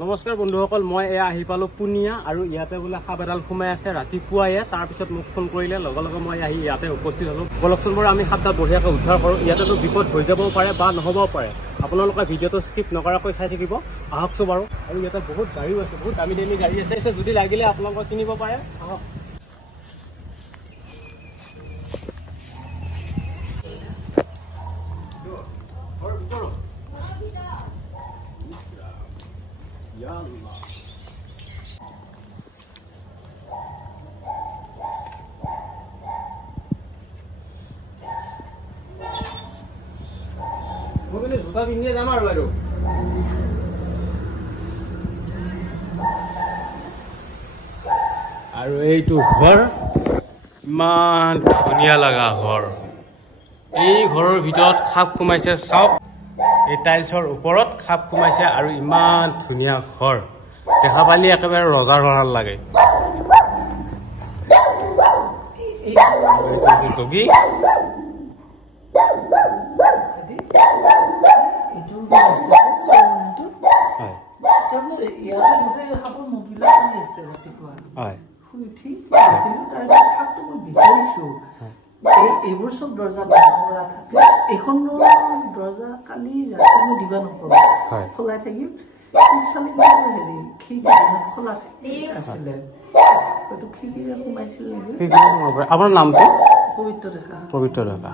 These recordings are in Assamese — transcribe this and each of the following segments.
নমস্কাৰ বন্ধুসকল, মই আহি পালো পুনিয়া আৰু ইয়াতে বোলে সাপ এডাল সোমাই আছে ৰাতিপুৱাই। তাৰপিছত মোক ফোন কৰিলে, লগে লগে মই আহি ইয়াতে উপস্থিত হলো। বলকচোন বাৰু আমি সাপডাল বঢ়িয়াকৈ উদ্ধাৰ কৰোঁ। ইয়াতেতো বিপদ হৈ যাবও পাৰে বা নহ'বও পাৰে। আপোনালোকে ভিডিঅ'টো স্কিপ নকৰাকৈ চাই থাকিব। আহকচোন বাৰু। আৰু ইয়াতে বহুত গাড়ীও আছে, বহুত দামী দামী গাড়ী আছে। যদি লাগিলে আপোনালোকে কিনিব পাৰে। আহক। মই কিন্তু জোতা পিন্ধিয়ে যাম আৰু বাইদেউ। আৰু এইটো ঘৰ ইমান ধুনীয়া লগা ঘৰ। এই ঘৰৰ ভিতৰত সাপ সোমাইছে, চাওক। এই টাইলছৰ ওপৰত সাপ সোমাইছে আৰু ইমান ধুনীয়া ঘৰ। দেখা পালি একেবাৰে ৰজাৰ ঘৰ লাগে। ডগি এইবোৰ চব দৰ্জা বন্ধ কৰা থাকে। এইখন দৰ্জা কালি ৰাতি মই দিবা নকৰো, খোলাই থাকিল। পিছফালে হেৰি খিৰিকী খোলা আছিলে, হয়তো খিৰিকীৰে সোমাইছিল নেকি। আপোনাৰ নামটো? পবিত্ৰ ৰেখা। পবিত্ৰ ৰেখা।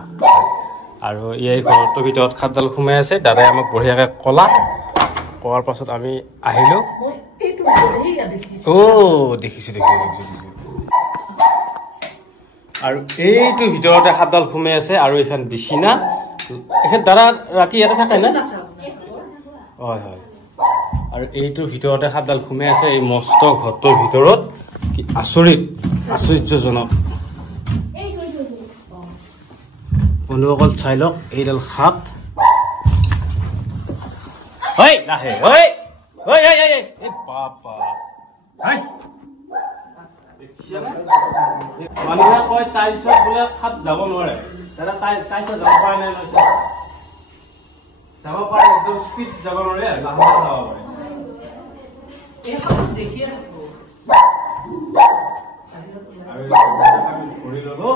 আৰু এই ঘৰটোৰ ভিতৰত সাপডাল সোমাই আছে। দাদাই আমাক বঢ়িয়াকৈ কোৱাৰ পাছত আমি আহিলো। দেখিছো। আৰু এইটো ভিতৰতে সাপডাল সোমাই আছে। আৰু এইখন বিচিনা। এইখন দাদা ৰাতি ইয়াতে থাকে না? হয় হয়। আৰু এইটোৰ ভিতৰতে সাপডাল সোমাই আছে। এই মস্ত ঘৰটোৰ ভিতৰত কি আশ্চৰ্যজনক। বন্ধুসকল চাই লওক এইডাল সাপ। নাহে মানুহে কয় টাইলছত বোলে সাপ যাব নোৱাৰে। দাদা টাইলছত যাব পৰা নাই, যাব পাৰে, একদম স্পীড যাব নোৱাৰে, লাহে লাহে যাব পাৰে। ধৰি ললো।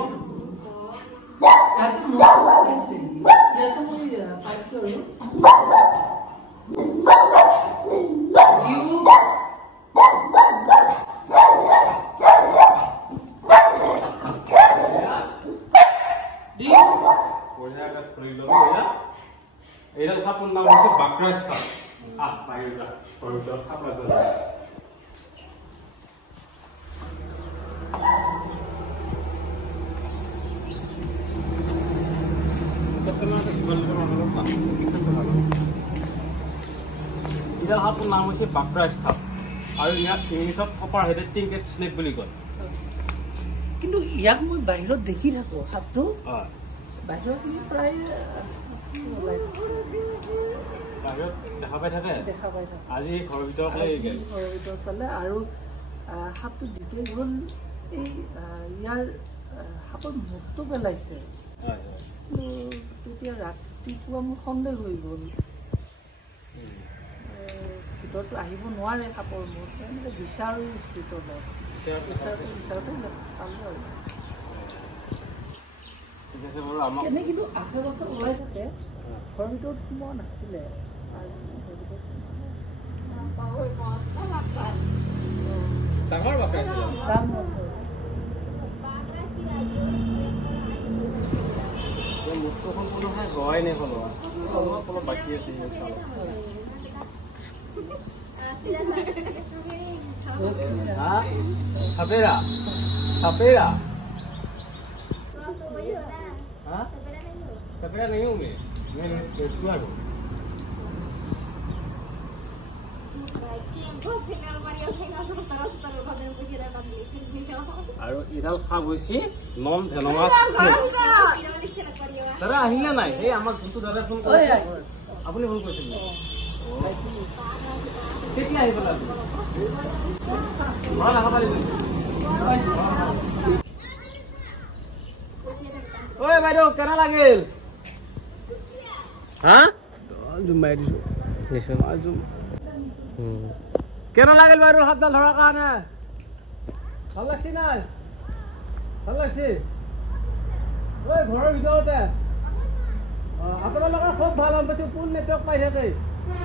এইডাল সাপৰ নাম হৈছে বাকৰাজ সাপ। এইডাল সাপৰ নাম হৈছে বাকৰাজ সাপ। আৰু ইয়াক ইংলিছত কপাৰ হেডেড টিংকেট স্নেক বুলি কয়। কিন্তু ইয়াক মই বাহিৰত দেখি থাকো সাপটো। বাহিৰত প্ৰায় দেখা পাই থাকে। আজি ঘৰৰ ভিতৰত পালে। আৰু সাপটো দ্বিতীয় হ'ল এই ইয়াৰ সাপৰ মুখটো পেলাইছে। তেতিয়া ৰাতিপুৱা মোৰ সন্দেহ হৈ গ'ল। ভিতৰতো আহিব নোৱাৰে সাপৰ মুখ। এনেকৈ বিচাৰোঁ বিচাৰোঁতে পালোঁ আৰু। এনে কিন্তু আশে পাশে ওলাই থাকে। ঘৰৰ ভিতৰত সোমোৱা নাছিলে। ডাঙৰ মুখখন কোনো গৱাই নাই, অলপ বাকী আছে। सपेरा सपेरा सपेरा नहीं हूँ मैं पेशुआ हूँ। আৰু ইডাল সাপ হৈছে নন ভেনমাছ। দাদা আহিলে নাই? এই আমাক যোনটো দাদা ফোন কৰিছে আপুনি ফোন কৰিছিল কেতিয়া আহি পেলাই? ঐ বাইদেউ কেনে লাগিল? হা জুম মাৰি দিছো। কেনে লাগিল বাৰু সাপডাল ধৰাৰ কাৰণে ভাল লাগছি নাই ভাল লাগছি ঐ ঘৰৰ ভিতৰতে আপোনালোকৰ খুব ভাল হম পাইছো কোন নেটৱৰ্ক পাই থাকে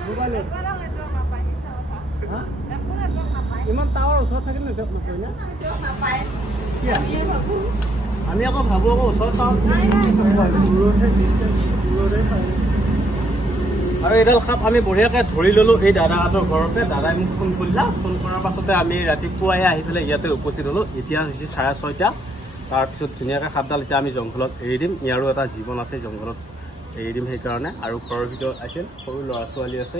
মোবাইলত ইমান টাৱাৰ ওচৰত থাকিলে নেটৱৰ্ক নাপায় না আমি আকৌ ভাবো আকৌ ওচৰত পাওঁ আৰু এইডাল সাপ আমি বঢ়িয়াকৈ ধৰি ল'লোঁ এই দাদাহঁতৰ ঘৰতে দাদাই মোক ফোন কৰিলা ফোন কৰাৰ পাছতে আমি ৰাতিপুৱাই আহি পেলাই ইয়াতে উপস্থিত হ'লোঁ এতিয়া হৈছে 6:30 তাৰপিছত ধুনীয়াকৈ সাপডাল এতিয়া আমি জংঘলত এৰি দিম ইয়াৰো এটা জীৱন আছে জংঘলত এৰি দিম সেইকাৰণে আৰু ঘৰৰ ভিতৰত আছিল সৰু ল'ৰা ছোৱালী আছে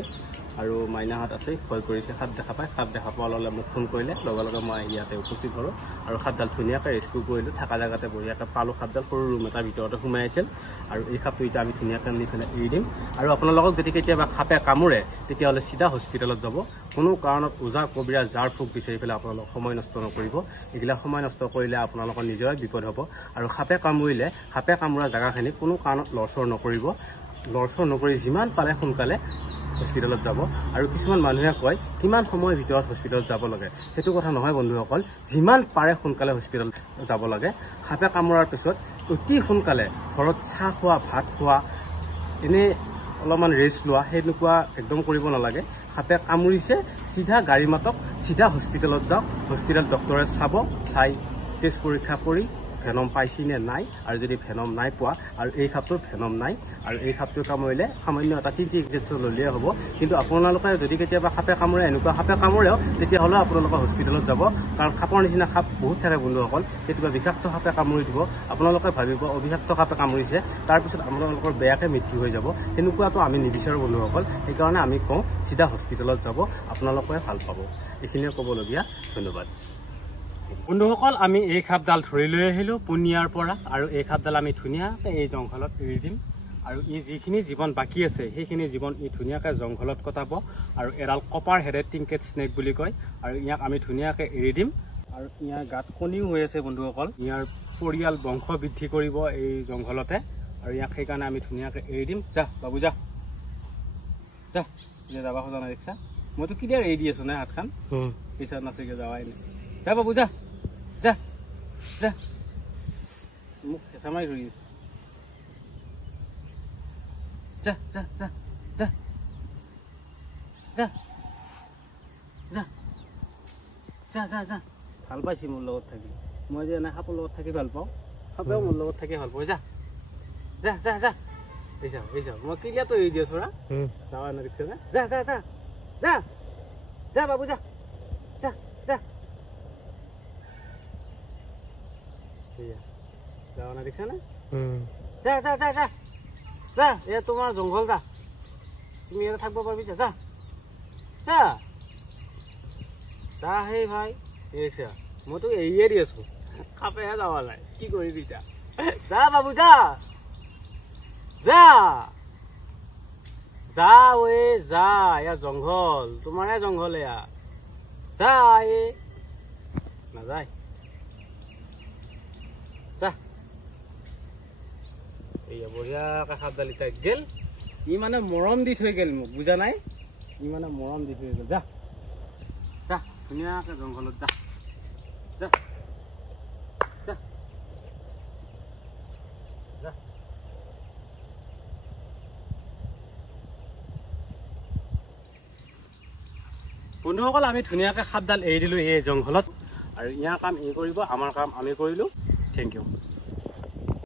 আৰু মাইনাহঁত আছে ভয় কৰিছে সাপ দেখা পায় সাপ দেখা পোৱা ল'লে মোক ফোন কৰিলে লগে লগে মই ইয়াতে উপস্থিত হ'লোঁ আৰু সাপডাল ধুনীয়াকৈ ৰেস্কিউ কৰিলোঁ থকা জেগাতে বঢ়িয়াকৈ পালোঁ সাপডাল সৰু ৰুম এটা ভিতৰতে সোমাই আছিল আৰু এই সাপটো এতিয়া আমি ধুনীয়াকৈ নি পেলাই এৰি দিম আৰু আপোনালোকক যদি কেতিয়াবা সাপে কামোৰে তেতিয়াহ'লে চিধা হস্পিটেলত যাব কোনো কাৰণত ওজা কবিৰা জাৰ ফুক বিচাৰি পেলাই আপোনালোক সময় নষ্ট নকৰিব এইবিলাক সময় নষ্ট কৰিলে আপোনালোকৰ নিজৰে বিপদ হ'ব আৰু সাপে কামুৰিলে সাপে কামোৰা জেগাখিনি কোনো কাৰণত লৰচৰ নকৰি যিমান পাৰে সোনকালে হস্পিটেলত যাব আৰু কিছুমান মানুহে কয় কিমান সময়ৰ ভিতৰত হস্পিটেলত যাব লাগে সেইটো কথা নহয় বন্ধুসকল যিমান পাৰে সোনকালে হস্পিটেলত যাব লাগে সাপে কামোৰাৰ পিছত অতি সোনকালে ঘৰত চাহ খোৱা ভাত খোৱা এনে অলপমান ৰেষ্ট লোৱা সেনেকুৱা একদম কৰিব নালাগে সাপে কামুৰিছে চিধা গাড়ী মাতক চিধা হস্পিটেলত যাওক হস্পিটেল ডক্টৰে চাব চাই টেষ্ট পৰীক্ষা কৰি ভেনম পাইছি নে নাই আৰু যদি ভেনম নাই পোৱা আৰু এই সাপটোৰ ভেনম নাই আৰু এই সাপটো কামুৰিলে সামান্য এটা টিটি ইনজেকশ্যন ল'লেই হ'ব কিন্তু আপোনালোকে যদি কেতিয়াবা সাপে কামুৰে এনেকুৱা সাপে কামুৰেও তেতিয়াহ'লে আপোনালোকে হস্পিটেলত যাব কাৰণ সাপৰ নিচিনা সাপ বহুত থাকে বন্ধুসকল কেতিয়াবা বিষাক্ত সাপে কামুৰি দিব আপোনালোকে ভাবিব অবিষাক্ত সাপে কামুৰিছে তাৰপিছত আপোনালোকৰ বেয়াকৈ মৃত্যু হৈ যাব সেনেকুৱাটো আমি নিবিচাৰোঁ বন্ধুসকল সেইকাৰণে আমি কওঁ চিধা হস্পিটেলত যাব আপোনালোকে ভাল পাব এইখিনিয়ে ক'বলগীয়া ধন্যবাদ বন্ধুসকল আমি এই সাপডাল ধৰি লৈ আহিলোঁ পুনিয়াৰ পৰা আৰু এই সাপডাল আমি ধুনীয়াকৈ এই জংঘলত এৰি দিম আৰু ই যিখিনি জীৱন বাকী আছে সেইখিনি জীৱন ই ধুনীয়াকৈ জংঘলত কটাব আৰু এডাল কপাৰ হেডেড টিংকেট স্নেক বুলি কয় আৰু ইয়াক আমি ধুনীয়াকৈ এৰি দিম আৰু ইয়াৰ গাত কণীও হৈ আছে বন্ধুসকল ইয়াৰ পৰিয়াল বংশ বৃদ্ধি কৰিব এই জংঘলতে আৰু ইয়াক সেইকাৰণে আমি ধুনীয়াকৈ এৰি দিম যা বাবু যা যা যে যাবা খোজা নাই দেখিছা মইতো কিদিয়াৰ এৰি দি আছোঁ নাই হাতখন পিছত নাচিকে যাৱাই নাই যা বাবু যা যা যা মোক হেঁচা মাৰি ধৰি আছে যা যা যা যা যা যা যা যা যা ভাল পাইছি মোৰ লগত থাকি মই যে এনে সাপৰ লগত থাকি ভাল পাওঁ সাপেও মোৰ লগত থাকি ভাল পাওঁ যা যা যা যা এই যাওঁ মই কিলিয়াতো এৰি দি আছো ৰা যাৱা নেদেখিছে নে যা যা যা যা যা বাবু যা যা যা যাওয়া না দেখছ না যা যা যা যা যা এ তোমার জঙ্গল যা তুমি এটা থাকবো পারবি যা যা যা যা হে ভাই দেখছ মই তো এরিয়ে দি আছো খাপে যাওয়া নাই কি কৰি দিছা যা বাবু যা যা যা ওয়ে যা ইয়া জঙ্গল তোমারে জঙ্গল এয়া যা এ না যায় বঢ়িয়াকৈ সাপডাল এতিয়া গেল ই মানে মৰম দি থৈ গেল মোক বুজা নাই ই মানে মৰম দি থৈ গেল যা যা ধুনীয়াকৈ জংঘলত যা যা যা যা বন্ধুসকল আমি ধুনীয়াকৈ সাপডাল এৰি দিলোঁ এই জংঘলত আৰু ইয়াৰ কাম ই কৰিব আমাৰ কাম আমি কৰিলোঁ থেংক ইউ